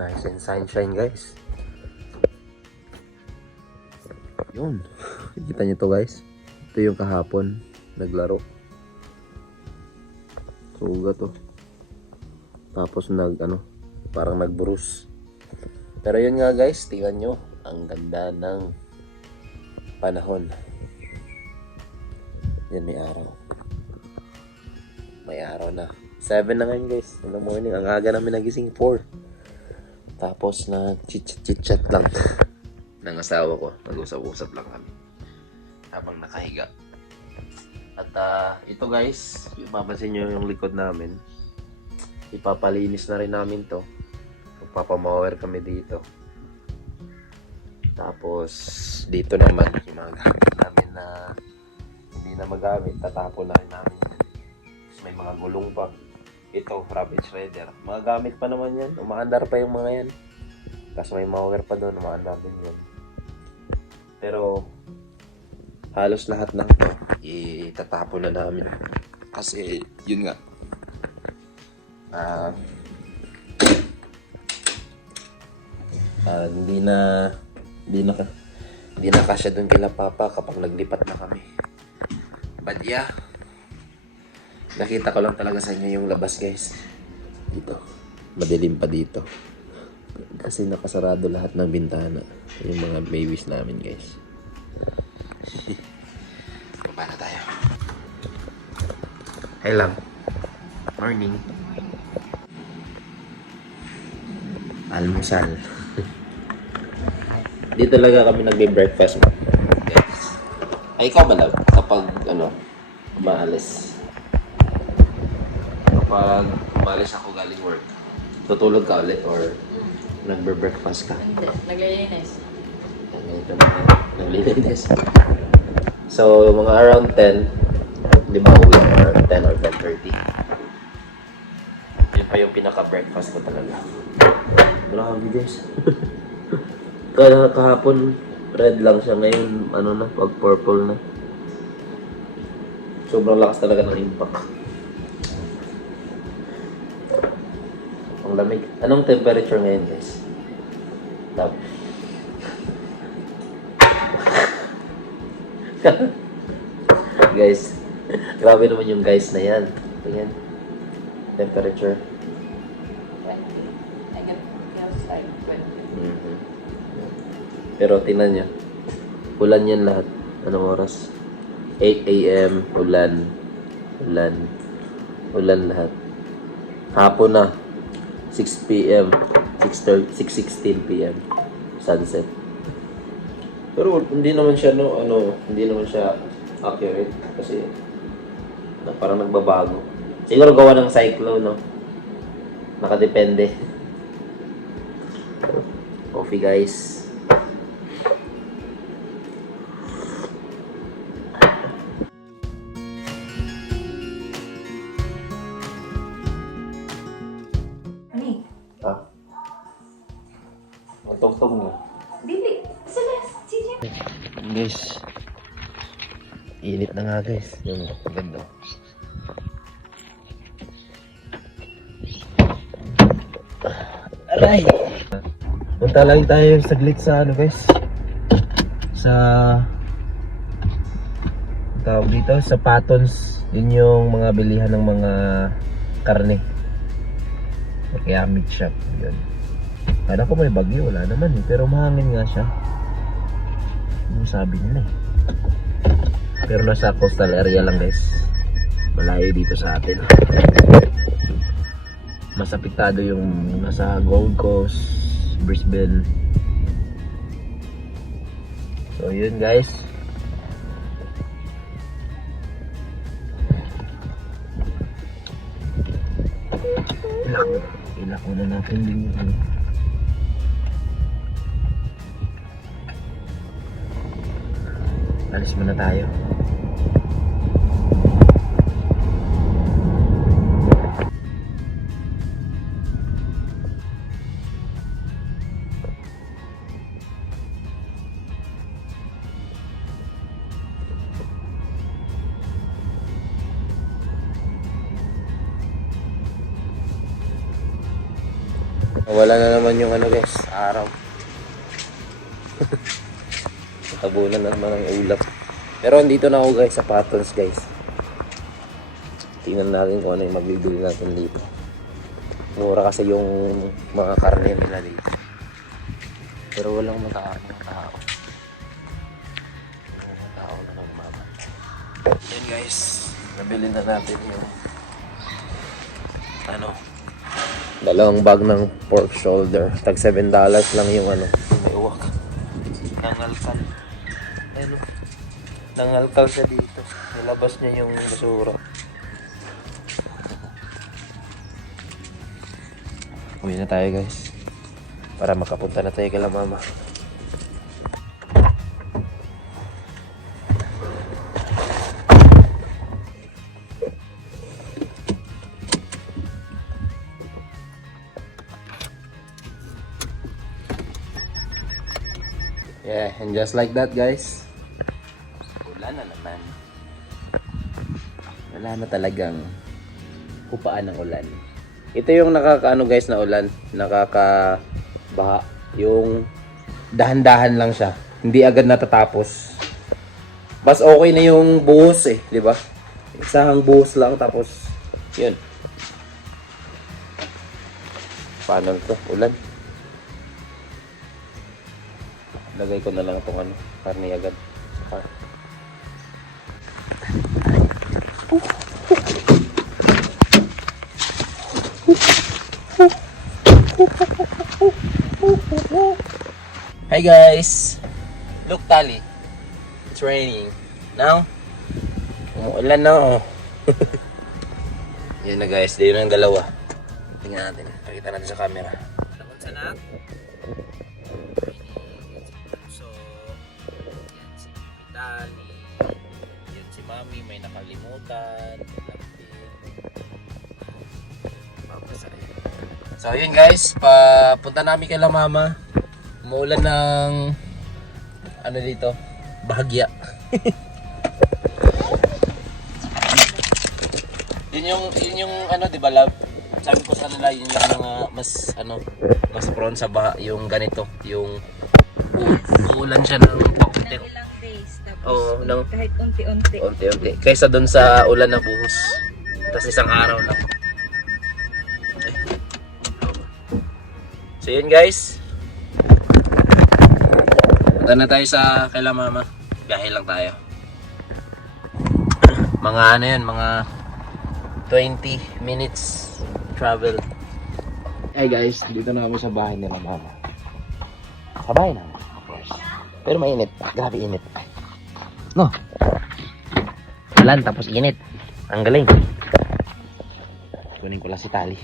Nice and sunshine, guys. Yun. Kita nyo to, guys. Ito yung kahapon. Naglaro. Suga to. Tapos parang nagburus. Pero yun nga, guys. Tingnan nyo. Ang ganda ng panahon. Yan, may araw. May araw na. 7 na ngayon, guys. In the morning. Ang aga namin nagising 4. Tapos na chit-chat lang ng asawa ko. Nag-usap-usap lang kami habang nakahiga. At ito, guys, mapapansin nyo yung likod namin. Ipapalinis na rin namin to. Magpapamower kami dito. Tapos dito naman yung mga gamit namin na hindi na magamit, tatapon na rin namin. Tapos may mga gulong pa. Ito, rubbish shredder. Mga gamit pa naman yan. Umaandar pa yung mga yan. Tapos may mower pa doon. Umaandar din yan. Pero halos lahat ng to itatapon na namin. Kasi yun nga. Hindi na kasya doon kila Papa kapag naglipat na kami. But yeah, nakita ko lang talaga sa inyo yung labas, guys. Dito. Madilim pa dito. Kasi nakasarado lahat ng bintana. Yung mga babies namin, guys. Baba na tayo. Hey lang. Morning. Almusal. Dito talaga kami nagbe-breakfast, guys. Ay, ikaw ba lang? Kapag, umaalis. Kapag umalis ako galing work, tutulog ka ulit or nagbe-breakfast ka? Hindi, naglilinis. Naglilinis. So, mga around 10, di ba uwi? Around 10 or 10:30. Yun pa yung pinaka-breakfast ko talaga. Grabe, guys. Kaya kahapon, red lang siya. Ngayon, pag purple na. Sobrang lakas talaga ng impact. Ang lamig. Anong temperature ngayon, guys? Top. Guys, grabe naman yung guys na yan. Tingnan. Temperature. 20. I get feels like 20. Pero tingnan nyo. Ulan yan lahat. Anong oras? 8 a.m. Ulan. Ulan lahat. Hapon na. 6 p.m. 6:16 p.m. Sunset. Pero hindi naman siya hindi naman siya accurate kasi parang nagbabago. Siguro gawa ng cyclone, no? Nakadepende. Coffee, guys. Ani? Tong-tong na. Dili. Sila, si Jim. Guys, init na nga, guys. Yung ganda. Aray! Punta lang tayo saglit sa guys. Sa tawag dito, sa Patons. Yun yung mga bilihan ng mga karne. Kaya meat shop. Yun. Kala ko may bagyo, wala naman eh. Pero mahangin nga siya. Yung sabi nila eh. Pero nasa coastal area lang, guys. Malayo dito sa atin. Mas apektado yung nasa Gold Coast, Brisbane. So yun, guys. Ilak muna natin din yung alis muna tayo. Wala na naman yung ano guys, araw. Tabunan na naman ang ulap. Pero andito na ako guys sa Pattons guys. Tingnan natin kung ano yung mabibili natin dito. Mura kasi yung mga karne nila dito. Pero walang tao. Walang tao na nagmama. Yan guys, nabili na natin yung dalawang bag ng pork shoulder. Tag $7 lang yung may uwak. Nangalkal. Ayun, nangalkal siya dito. Nilabas niya yung basura. Uwi na tayo guys. Para makapunta na tayo kay mama. Yeah, and just like that guys, ulan na naman. Wala na talagang hupaan ng ulan. Ito yung nakakaano guys na ulan, nakakabaha. Yung dahan-dahan lang siya, hindi agad natatapos. Mas okay na yung buhos di ba? Isang buhos lang tapos yun. Paano to? Ulan. Lagay ko na lang itong karne agad. Hi guys! Look Tali, it's raining. Now, umuulan na Yan na guys, dito na yung dalawa. Tingnan natin, pakita natin sa camera. Laman sa na? Dali. Yan si Mami, may nakalimutan. So yun guys, papunta namin kay La Mama. Umuulan ng dito, bahagya. yun yung di ba love? Sabi ko sa kanila yun yung mga mas prone sa baha, yung ganito, yung uulan siya ng pakunti. Ilang days, tapos Oo, kahit unti-unti. Unti-unti. Kaysa doon sa ulan na buhos. Tapos isang araw lang. So yun guys. Punta na tayo sa kaila mama. Biyahe lang tayo. Mga mga 20 minutes travel. Hey guys, dito na kami sa bahay nila mama. Sa bahay namin, of course. Pero mainit. Grabe init. No. Ulan tapos init. Ang galing. Kunin ko lang si Tali.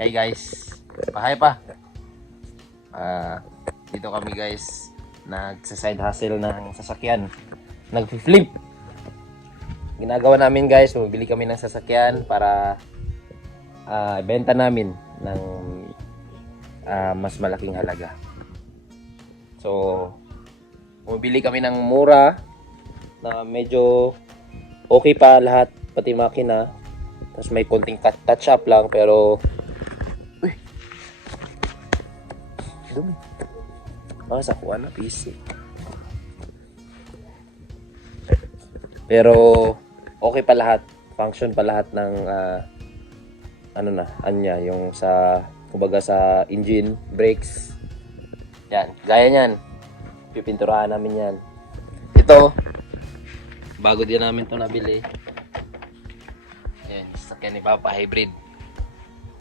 Hey guys. Bahay pa. Dito kami guys. Nagsa-side hustle ng sasakyan. Nag-flip. Ginagawa namin guys, bumibili kami ng sasakyan para ibenta namin ng mas malaking halaga. So, bumibili kami ng mura na medyo okay pa lahat, pati makina. Tapos may konting touch up lang pero dumi. Sa kuha na PC. Pero okay pa lahat, function pa lahat ng anya, yung sa kumbaga sa engine, brakes. Yan, gaya niyan. Pipinturahan namin yan. Ito, bago din namin to nabili. Yan, sasakyan ni Papa, hybrid.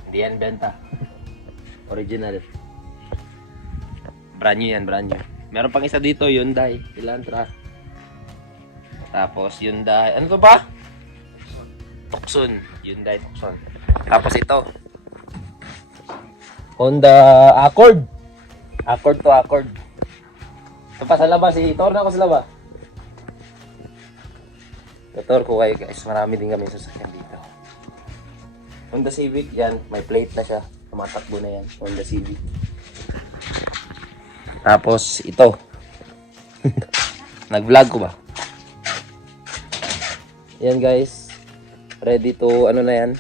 Hindi yan benta. Original. Brand new yan, brand new. Meron pang isa dito, Hyundai Elantra. Tapos Hyundai, ano to ba? Tucson, Hyundai Tucson. Tapos ito, Honda Accord. Accord to Accord. Ito pa sa labas, i-tour na ako sa labas. I-tour ko kayo guys, marami din kami sasakyan dito. Honda Civic, yan, may plate na siya. Tumatakbo na yan, Honda Civic. Tapos ito. Nag-vlog ko ba? Yan guys. Ready to na yan.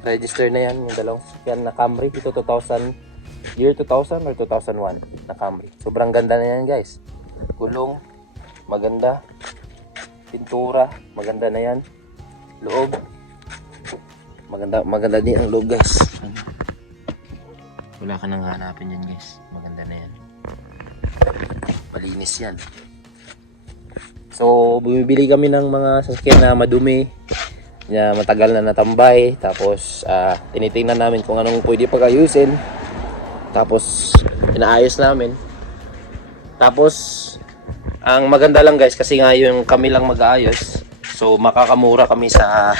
Register na yan, yung dalawang sasakyan na Camry. Ito 2000, year 2000 or 2001 na Camry. Sobrang ganda na yan guys. Gulong, maganda. Pintura, maganda na yan. Loob, maganda din ang loob guys. Wala ka nang hanapin yan guys. Maganda na yan. Malinis yan. So, bumibili kami ng mga sasakyan na madumi, na matagal na natambay. Tapos, tinitingnan namin kung anong pwede pag-ayusin. Tapos, inaayos namin. Tapos, ang maganda lang guys, kasi nga yung kami lang mag-aayos. So, makakamura kami sa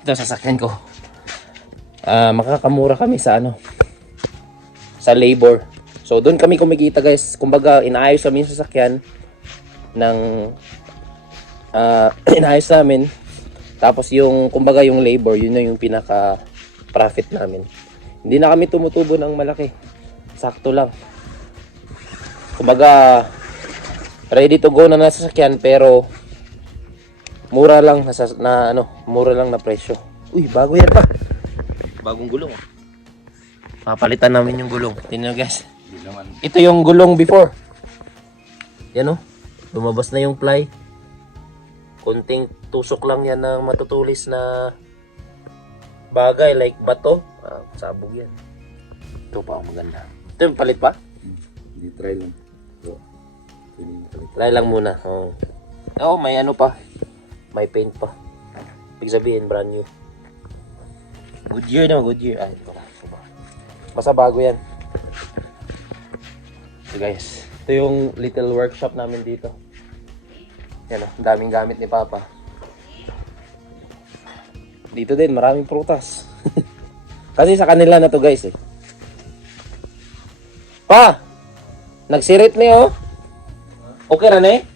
ito sasakyan ko. Makakamura kami sa sa labor. So, doon kami kumikita guys. Kumbaga, inaayos namin yung sasakyan ng inaayos namin. Tapos yung kumbaga yung labor, yun na yung pinaka profit namin. Hindi na kami tumutubo ng malaki. Sakto lang. Kumbaga ready to go na sasakyan pero mura lang mura lang na presyo. Uy, bago yan pa. Bagong gulong. Papalitan namin yung gulong. Tingnan nyo guys. Ito yung gulong before. Yan lumabas na yung ply. Kunting tusok lang yan ng matutulis na bagay like bato. Sabog yan. Ito pa maganda. Ito yung palit pa? Hindi, try lang. Try lang muna. May pa. May paint pa. Ibig sabihin brand new. Goodyear naman, Goodyear. Ito pa. Basta bago yan. So guys, ito yung little workshop namin dito. Yan ang daming gamit ni Papa. Dito din, maraming prutas. Kasi sa kanila na to guys eh. Pa! Nagsirit niyo. Okay ra na eh?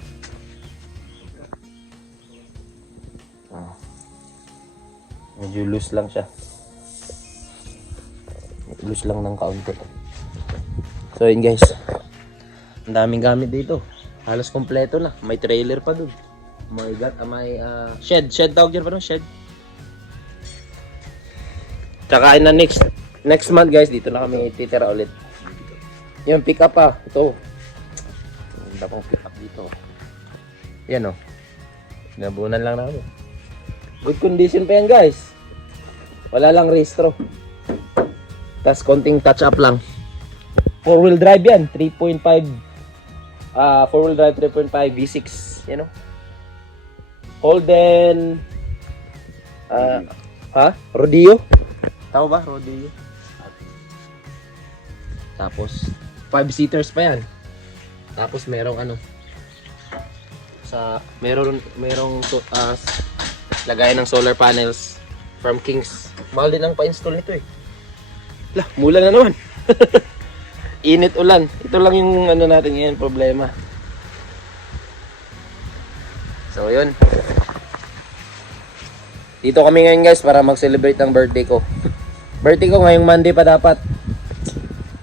Medyo loose lang siya. Loose lang ng kaunti. So yun guys. Ang daming gamit dito. Halos kompleto na. May trailer pa dun. May shed. Shed tawag dyan pa no? Shed. Tsaka na next month guys, dito na kami titira ulit. Yung pick up pa. Ito. Ganda pong pick up dito. Yan Nabunan lang namin. Good condition pa yan guys. Wala lang restro. Tapos konting touch up lang. 4-wheel drive yan. 3.5 4-wheel drive 3.5 V6, Holden Rodeo? Tama ba? Rodeo. Tapos 5-seaters pa yan. Tapos merong merong lagayan ng solar panels from Kings. Mahal din ang pa-install nito eh. Mula na naman. Init ulan. Ito lang yung natin ngayon problema. So yun. Dito kami ngayon guys para mag-celebrate ng birthday ko. Birthday ko ngayong Monday pa dapat.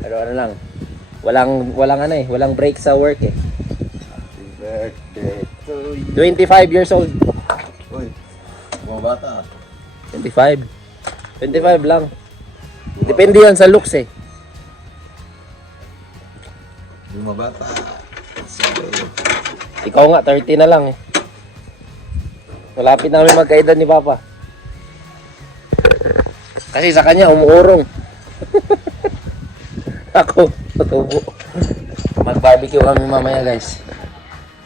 Pero lang. Walang break sa work eh. Happy birthday to you. 25 years old. Uy, mga bata. 25 lang. Depende yan sa looks eh. Mga bata. Sorry. Ikaw nga, 30 na lang eh. Malapit namin magkaedad ni Papa. Kasi sa kanya, umuurong. Ako, tutubo. Mag-barbecue kami mamaya guys.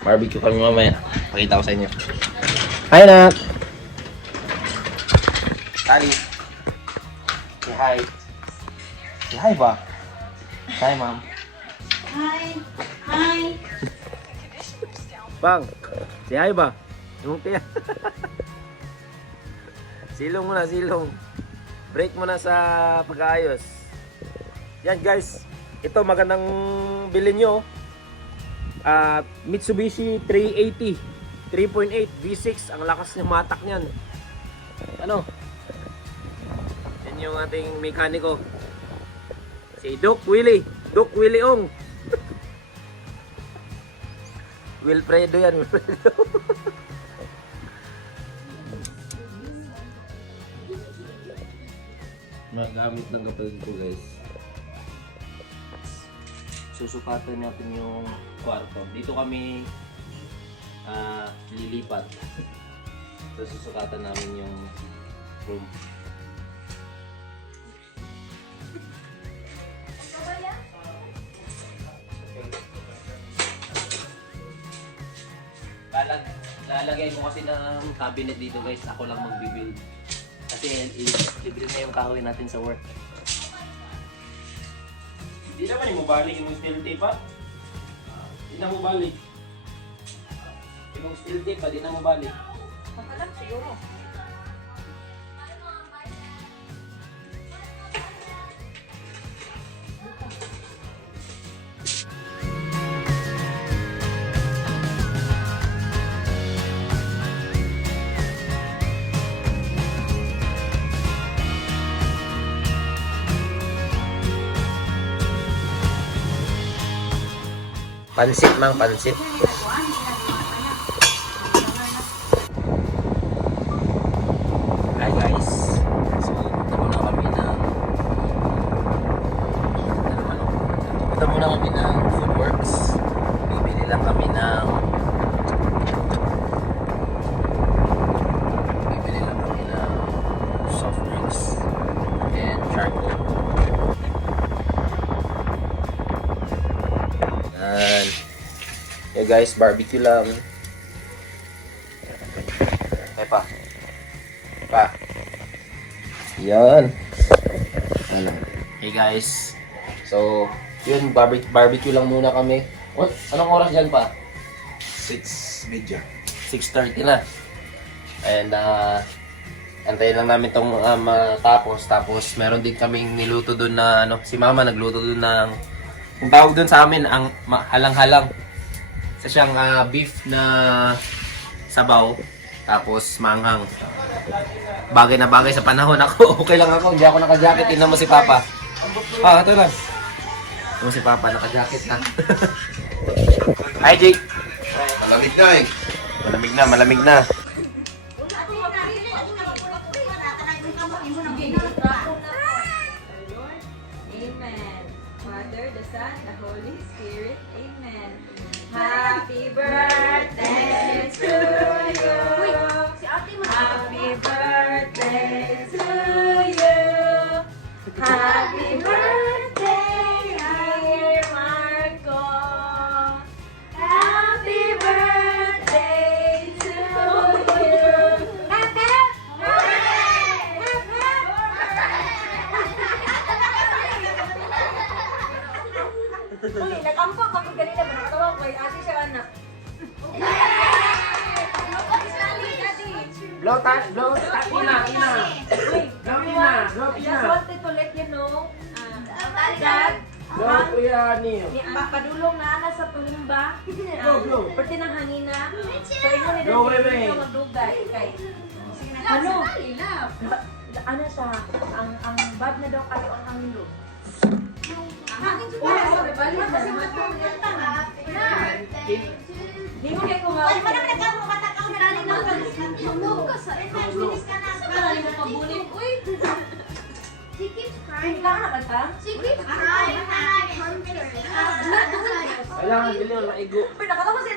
Barbecue kami mamaya. Pakita ko sa inyo. Hi, Nak! Tali. Say hi. Say hi ba? Hi, Ma'am. Hi! Hi! Bang! Say hi ba? Umuti yan. Silong muna, silong. Break muna sa pag-aayos. Yan guys. Ito magandang bilhin nyo. Mitsubishi 380 3.8 V6. Ang lakas ng matak niyan. Yan yung ating mekaniko. Si Doc Willie. Doc Willie Ong. Wilfredo yan. Wilfredo. Magamit ng kapatid ko guys. Susukatan natin yung kwarto. Dito kami lilipat. So susukatan namin yung room. Lalagay ko kasi ng cabinet dito guys. Ako lang magbibuild. Kasi libre na yung kahoy natin sa work. Hindi naman mo balik yung steel tape ha? Hindi na mo balik. Yung steel tape ha, di na mo balik. Makalang siguro. Pansit mang, pansit. Hi guys. So, punta muna kami ng punta muna kami ng Foodworks. Bibili lang kami ng soft drinks and charcoal. Yan. Yeah guys, barbecue lang. Pa. Yan. Ano? Hey guys. So, yun, barbecue lang muna kami. What? Anong oras dyan pa? 6:30. 6:30 na. And, antayin lang namin itong matapos. Tapos, meron din kaming niluto doon na, si mama nagluto doon ng, yung tawag doon sa amin, ang halang-halang. Isa siyang beef na sabaw. Tapos, manghang. Bagay na bagay sa panahon. Ako, okay lang ako. Hindi ako naka-jacket. Tingnan mo si Papa. Ito lang. Tingnan mo si Papa, naka-jacket na. Hi, Jake. Malamig na eh. Malamig na. Amen. Father, the Son, the Holy Spirit. Amen. Happy birthday to you. Happy birthday to you. Happy birthday, dear Marco. Happy birthday to you. Happy Uy, nakampo kami kanina ba? Nakatawa ko kay ate siya anak. Blow, ina. Uy, everyone, I just wanted to let you know that Kuya Neil. padulong na ana sa tumba. Blow. Perti ng hangina. So, ino ni Blow, wait. magdugay kay. Ano? Ano siya? Ang bad na daw kayo ang hangin doon. Di mo kayo kung She keeps crying. She keeps crying. Kailangan bilhin, maigo. Nakatawa si